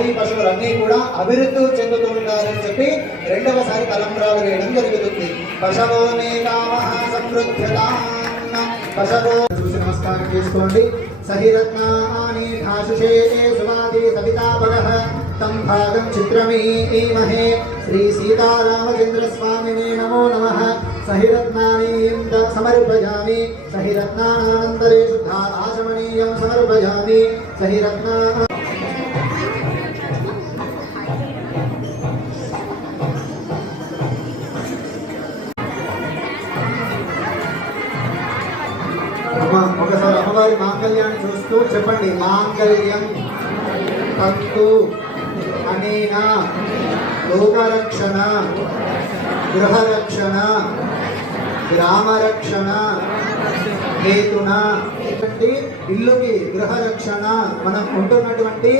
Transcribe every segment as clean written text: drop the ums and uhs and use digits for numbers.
పాడి పశువులన్నీ కూడా అభివృద్ధి చెందుతూ ఉంటారని చెప్పి రెండవసారి తలంబ్రాలు వేయడం జరుగుతుంది. పశవోమే కామః సమృద్ధ్యతాం పశవో చూసి నమస్కారం చేసుకోండి. సహిరత్నాని భాషుషే సువాది సవితాపరః తం భాగం చిత్రమీమహే శ్రీ సీతారామచంద్ర స్వామినే నమో నమః. సహిరత్నాని సమర్పయామి. సహిరత్నానంతరే శుద్ధ ఆచమనీయం సమర్పయామి. సహిరత్నా ఒకసారి అమ్మవారి మాంగళ్యాన్ని చూస్తూ చెప్పండి. మాంగళ్యం తంతు అనేన లోకరక్షణ గృహరక్షణ గ్రామరక్షణ హేతున. ఇల్లుకి గృహరక్షణ మనం ఉంటున్నటువంటి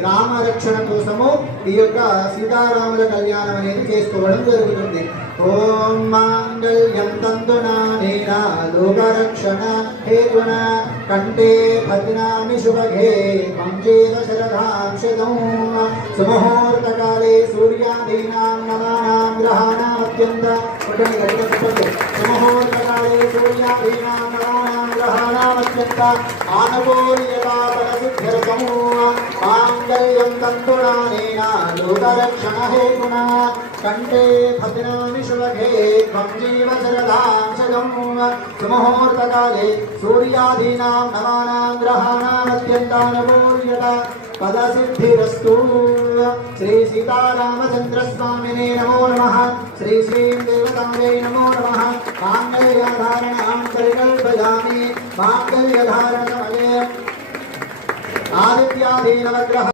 గ్రామ రక్షణ కోసము ఈ యొక్క సీతారాముల కళ్యాణం అనేది చేసుకోవడం జరుగుతుంది. ఓం మాంగళ్యం తంతునానేన లోకరక్షణ హేతున కంఠే భద్నామి శుభగే పంచేద శరదాం శతం సుముహూర్తకాలే సూర్యాదీనాం నవానాం గ్రహాణాం అత్యంత సుముహూర్తకాలే సూర్యాదీనాం నవానాం గ్రహాణాం అత్యంత ఆనగోర్యతా పరసిద్ధ్యర్థం మాంగళ్యం తంతునానేన లోకరక్షణ హేతున కంఠే భద్నామి శుభగే త్వం జీవ శరదాం శతం సుముహూర్తకాలే సూర్యాదీనాం నవానాం గ్రహాణాం అత్యంతానుకూల్యత పదసిద్ధిరస్తు. శ్రీ సీతారామచంద్ర స్వామినే నమో నమః. శ్రీ శ్రీం దేవతాయై నమో నమః. మాంగళ్యధారణాం పరికల్పయామి. మాంగళ్యధారణ సమయే ఆదిత్యాదీ నవగ్రహ